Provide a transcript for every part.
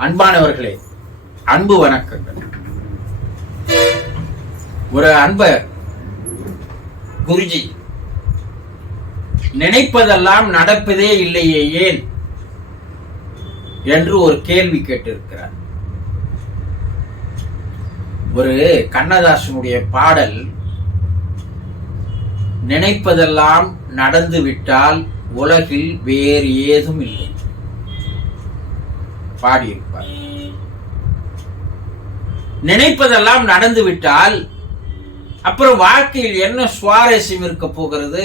அன்பானவர்களே, அன்பு வணக்கங்கள். ஒரு அன்பர் குருஜி நினைப்பதெல்லாம் நடப்பதே இல்லையே ஏன் என்று ஒரு கேள்வி கேட்டிருக்கிறார். ஒரு கண்ணதாசனுடைய பாடல், நினைப்பதெல்லாம் நடந்துவிட்டால் உலகில் வேறு ஏதும் இல்லை பாடியிருப்பார். நினைப்பதெல்லாம் நடந்துவிட்டால் அப்புறம் வாழ்க்கையில் என்ன சுவாரஸ்யம் இருக்க போகிறது,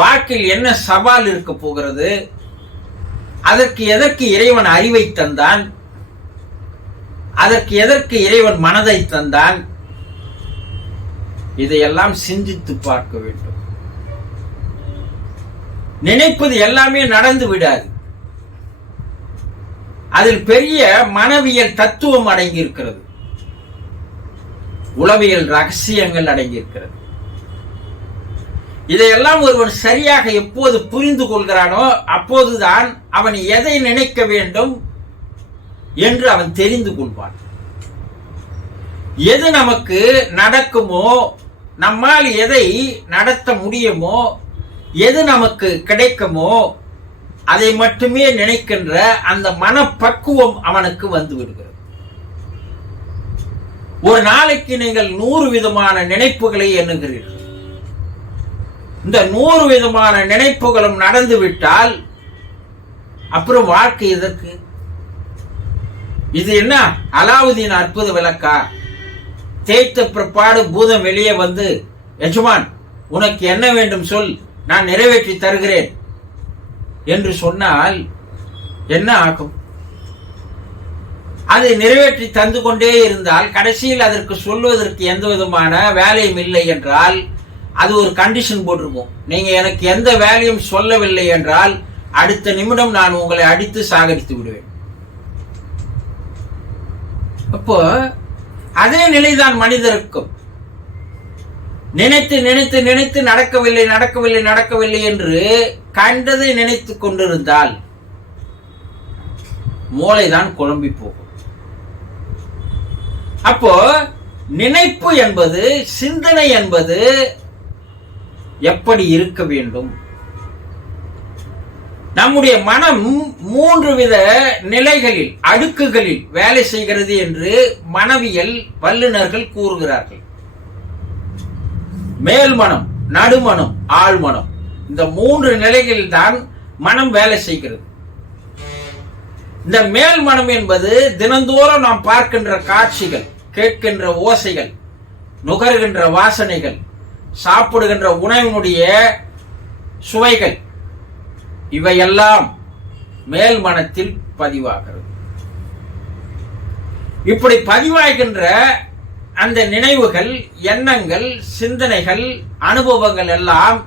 வாழ்க்கையில் என்ன சவால் இருக்க போகிறது, அதற்கு எதற்கு இறைவன் அறிவை தந்தான், அதற்கு எதற்கு இறைவன் மனதை தந்தான், இதையெல்லாம் சிந்தித்து பார்க்க வேண்டும். நினைப்பது எல்லாமே நடந்து விடாது. அதில் பெரிய மனவியல் தத்துவம் அடங்கியிருக்கிறது, உளவியல் ரகசியங்கள் அடங்கியிருக்கிறது. இதையெல்லாம் ஒருவன் சரியாக எப்போது புரிந்து கொள்கிறானோ அப்போதுதான் அவன் எதை நினைக்க வேண்டும் என்று அவன் தெரிந்து கொள்வான். எது நமக்கு நடக்குமோ, நம்மால் எதை நடத்த முடியுமோ, எது நமக்கு கிடைக்குமோ அதை மட்டுமே நினைக்கின்ற அந்த மனப்பக்குவம் அவனுக்கு வந்து விடுகிறது. ஒரு நாளைக்கு நீங்கள் 100 விதமான நினைப்புகளை எண்ணுகிறீர்கள். இந்த 100 விதமான நினைப்புகளும் நடந்துவிட்டால் அப்புறம் வாழ்க்கை எதற்கு? இது என்ன அலாவுதீன் அற்புத விளக்கா? தேய்த்த பிற்பாடு பூதம் வெளியே வந்து, எஜமான் உனக்கு என்ன வேண்டும் சொல், நான் நிறைவேற்றி தருகிறேன் என்று சொன்னால் என்ன ஆகும்? அது நிறைவேற்றி தந்து கொண்டே இருந்தால் கடைசியில் அதற்கு சொல்வதற்கு எந்த விதமான வேலையும் இல்லை என்றால் அது ஒரு கண்டிஷன் போட்டிருக்கும். நீங்க எனக்கு எந்த வேலையும் சொல்லவில்லை என்றால் அடுத்த நிமிடம் நான் உங்களை அடித்து சாகடித்து விடுவேன். அப்போ அதே நிலைதான் மனிதருக்கும். நினைத்து நினைத்து நினைத்து நடக்கவில்லை நடக்கவில்லை நடக்கவில்லை என்று கண்டதை நினைத்துக் கொண்டிருந்தால் மூளைதான் குழம்பி போகும். அப்போ நினைப்பு என்பது, சிந்தனை என்பது எப்படி இருக்க வேண்டும்? நம்முடைய மனம் 3 வித நிலைகளில், அடுக்குகளில் வேலை செய்கிறது என்று மனவியல் வல்லுநர்கள் கூறுகிறார்கள். மேல் மனம், நடுமனம், ஆழ்மனம். இந்த 3 நிலைகளில் தான் மனம் வேலை செய்கிறது. இந்த மேல் மனம் என்பது தினந்தோறும் நாம் பார்க்கின்ற காட்சிகள், கேட்கின்ற ஓசைகள், நுகர்கின்ற வாசனைகள், சாப்பிடுகின்ற உணவினுடைய சுவைகள், இவையெல்லாம் மேல் மனத்தில் பதிவாகிறது. இப்படி பதிவாகின்ற அந்த நினைவுகள், எண்ணங்கள், சிந்தனைகள், அனுபவங்கள் எல்லாம்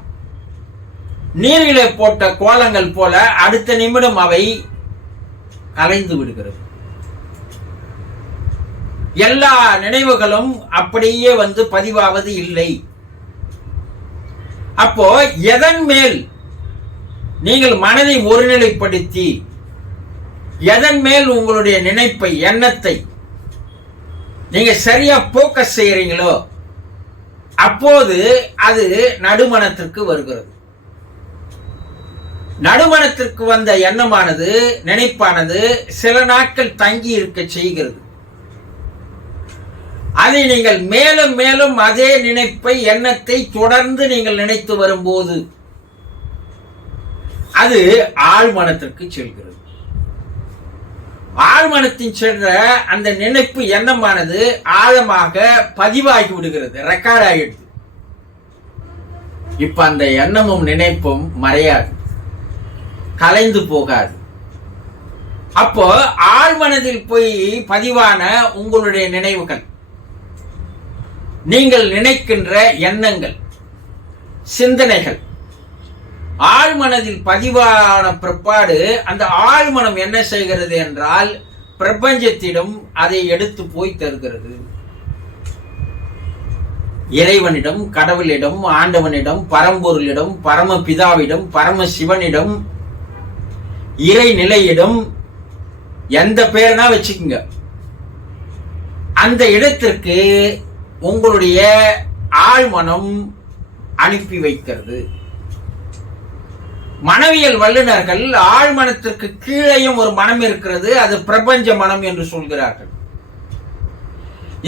நீரிலே போட்ட கோலங்கள் போல அடுத்த நிமிடம் அவை கலைந்து விடுகிறது. எல்லா நினைவுகளும் அப்படியே வந்து பதிவாவது இல்லை. அப்போ எதன் மேல் நீங்கள் மனதை ஒருநிலைப்படுத்தி, எதன் மேல் உங்களுடைய நினைப்பை, எண்ணத்தை நீங்க சரியா போக்கஸ் செய்யறீங்களோ அப்போது அது நடுமனத்திற்கு வருகிறது. நடுமனத்திற்கு வந்த எண்ணமானது, நினைப்பானது சில நாட்கள் தங்கி இருக்க செய்கிறது. அதை நீங்கள் மேலும் மேலும் அதே நினைப்பை, எண்ணத்தை தொடர்ந்து நீங்கள் நினைத்து வரும்போது அது ஆழ்மனத்திற்கு செல்கிறது. ஆழ்மனத்தின் சென்ற அந்த நினைப்பு, எண்ணமானது ஆழமாக பதிவாகி விடுகிறது, ரெக்கார்ட் ஆகிடுது. இப்ப அந்த எண்ணமும் நினைப்பும் மறையாது, கலைந்து போகாது. அப்போ ஆழ்மனதில் போய் பதிவான உங்களுடைய நினைவுகள், நீங்கள் நினைக்கின்ற எண்ணங்கள், சிந்தனைகள் ஆழ்மனதில் பதிவான பிற்பாடு அந்த ஆழ்மனம் என்ன செய்கிறது என்றால் பிரபஞ்சத்திடம் அதை எடுத்து போய் தருகிறது. இறைவனிடம், கடவுளிடம், ஆண்டவனிடம், பரம்பொருளிடம், பரமபிதாவிடம், பரமசிவனிடம், இறைநிலையிடம் எந்த பேருனா வச்சுக்கோங்க. அந்த இடத்திற்கு உங்களுடைய ஆழ்மனம் அனுப்பி வைக்கிறது. மனவியல் வல்லுநர்கள் ஆழ்மனத்திற்கு கீழேயும் ஒரு மனம் இருக்கிறது, அது பிரபஞ்ச மனம் என்று சொல்கிறார்கள்.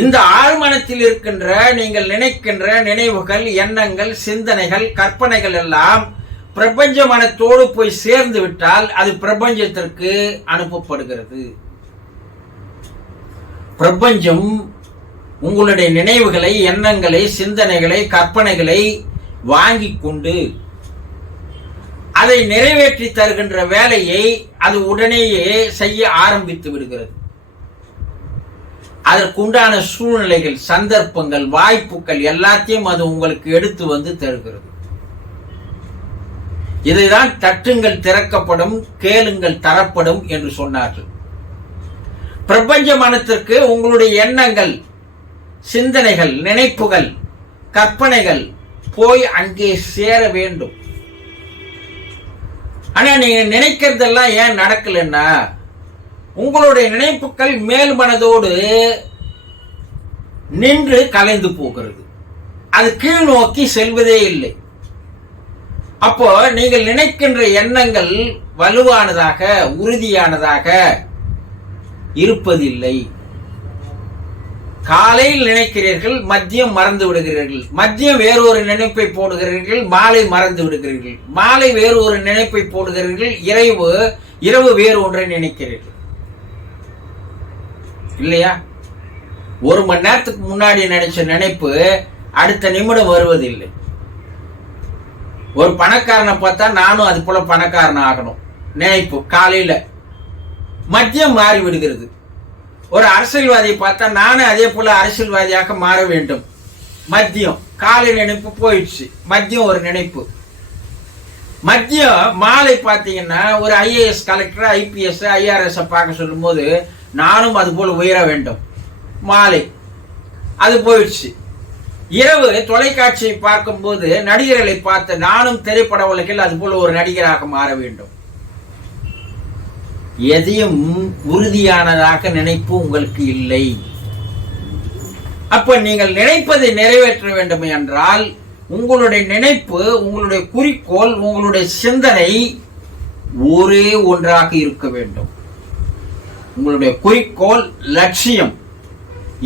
இந்த ஆழ்மனத்தில் இருக்கின்ற நீங்கள் நினைக்கின்ற நினைவுகள், எண்ணங்கள், சிந்தனைகள், கற்பனைகள் எல்லாம் பிரபஞ்ச மனத்தோடு போய் சேர்ந்து விட்டால் அது பிரபஞ்சத்திற்கு அனுப்பப்படுகிறது. பிரபஞ்சம் உங்களுடைய நினைவுகளை, எண்ணங்களை, சிந்தனைகளை, கற்பனைகளை வாங்கி கொண்டு அதை நிறைவேற்றி தருகின்ற வேலையை அது உடனேயே செய்ய ஆரம்பித்து விடுகிறது. அதற்குண்டான சூழ்நிலைகள், சந்தர்ப்பங்கள், வாய்ப்புகள் எல்லாத்தையும் அது உங்களுக்கு எடுத்து வந்து தருகிறது. இதைதான் தட்டுங்கள் திறக்கப்படும், கேளுங்கள் தரப்படும் என்று சொன்னார்கள். பிரபஞ்ச மனத்திற்கு உங்களுடைய எண்ணங்கள், சிந்தனைகள், நினைப்புகள், கற்பனைகள் போய் அங்கே சேர வேண்டும். ஆனா நீங்க நினைக்கிறதெல்லாம் ஏன் நடக்கலன்னா, உங்களுடைய நினைப்புகள் மேல் மனதோடு நின்று கலைந்து போகிறது. அது கீழ் நோக்கி செல்வதே இல்லை. அப்போ நீங்கள் நினைக்கின்ற எண்ணங்கள் வலுவானதாக, உறுதியானதாக இருப்பதில்லை. காலையில் நினைக்கிறீர்கள், மதியம் மறந்து விடுகிறீர்கள். மதியம் வேறொரு நினைப்பை போடுகிறீர்கள், மாலை மறந்து விடுகிறீர்கள். மாலை வேறு ஒரு நினைப்பை போடுகிறீர்கள், இரவு வேறு ஒன்றை நினைக்கிறீர்கள். இல்லையா? ஒரு மணி நேரத்துக்கு முன்னாடி நினைச்ச நினைப்பு அடுத்த நிமிடம் வருவதில்லை. ஒரு பணக்காரனை பார்த்தா நானும் அது போல பணக்காரன் ஆகணும் நினைப்பு காலையில, மதியம் மாறி விடுகிறது. ஒரு அரசியல்வாதியை பார்த்தா நானும் அதே போல அரசியல்வாதியாக மாற வேண்டும், மதியம். காலை நினைப்பு போயிடுச்சு, மதியம் ஒரு நினைப்பு. மதியம் மாலை பார்த்தீங்கன்னா ஒரு IAS கலெக்டர், IPS, IRS பார்க்க சொல்லும் போது நானும் அது போல உயர வேண்டும், மாலை அது போயிடுச்சு. இரவு தொலைக்காட்சியை பார்க்கும் போது நடிகர்களை பார்த்து நானும் திரைப்பட உலகில் அது போல ஒரு நடிகராக மாற வேண்டும். எதையும் உறுதியானதாக நினைப்பு உங்களுக்கு இல்லை. அப்ப நீங்கள் நினைப்பதை நிறைவேற்ற வேண்டும் என்றால் உங்களுடைய நினைப்பு, உங்களுடைய குறிக்கோள், உங்களுடைய சிந்தனை ஒரே ஒன்றாக இருக்க வேண்டும். உங்களுடைய குறிக்கோள், லட்சியம்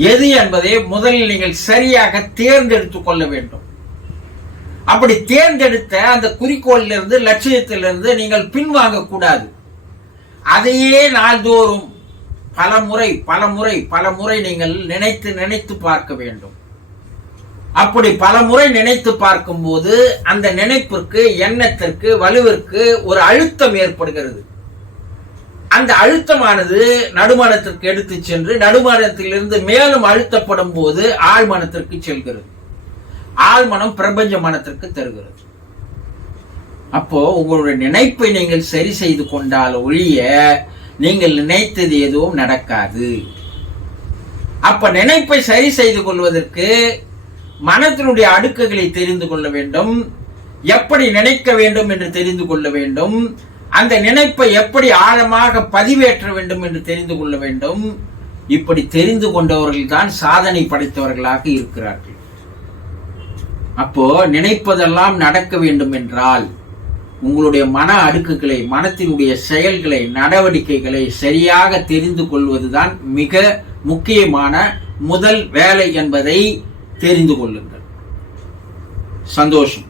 எது என்பதை முதலில் நீங்கள் சரியாக தேர்ந்தெடுத்துக் கொள்ள வேண்டும். அப்படி தேர்ந்தெடுத்த அந்த குறிக்கோளிலிருந்து, லட்சியத்திலிருந்து நீங்கள் பின்வாங்க கூடாது. அதையே நாள்தோறும் பல முறை நீங்கள் நினைத்து பார்க்க வேண்டும். அப்படி பல முறை நினைத்து பார்க்கும் போது அந்த நினைப்பிற்கு, எண்ணத்திற்கு, வலுவிற்கு ஒரு அழுத்தம் ஏற்படுகிறது. அந்த அழுத்தமானது நடுமனத்திற்கு எடுத்து சென்று நடுமனத்திலிருந்து மேலும் அழுத்தப்படும் போது ஆழ்மனத்திற்கு செல்கிறது. ஆழ்மனம் பிரபஞ்ச மனத்திற்கு தருகிறது. அப்போ உங்களுடைய நினைப்பை நீங்கள் சரி செய்து கொண்டால் ஒழிய நீங்கள் நினைத்தது எதுவும் நடக்காது. அப்ப நினைப்பை சரி செய்து கொள்வதற்கு மனத்தினுடைய அடுக்குகளை தெரிந்து கொள்ள வேண்டும். எப்படி நினைக்க வேண்டும் என்று தெரிந்து கொள்ள வேண்டும். அந்த நினைப்பை எப்படி ஆழமாக பதிவேற்ற வேண்டும் என்று தெரிந்து கொள்ள வேண்டும். இப்படி தெரிந்து கொண்டவர்கள் தான் சாதனை படைத்தவர்களாக இருக்கிறார்கள். அப்போ நினைப்பதெல்லாம் நடக்க வேண்டும் என்றால் உங்களுடைய மன அடுக்குகளை, மனத்தினுடைய செயல்களை, நடவடிக்கைகளை சரியாக தெரிந்து கொள்வதுதான் மிக முக்கியமான முதல் வேலை என்பதை தெரிந்து கொள்ளுங்கள். சந்தோஷம்.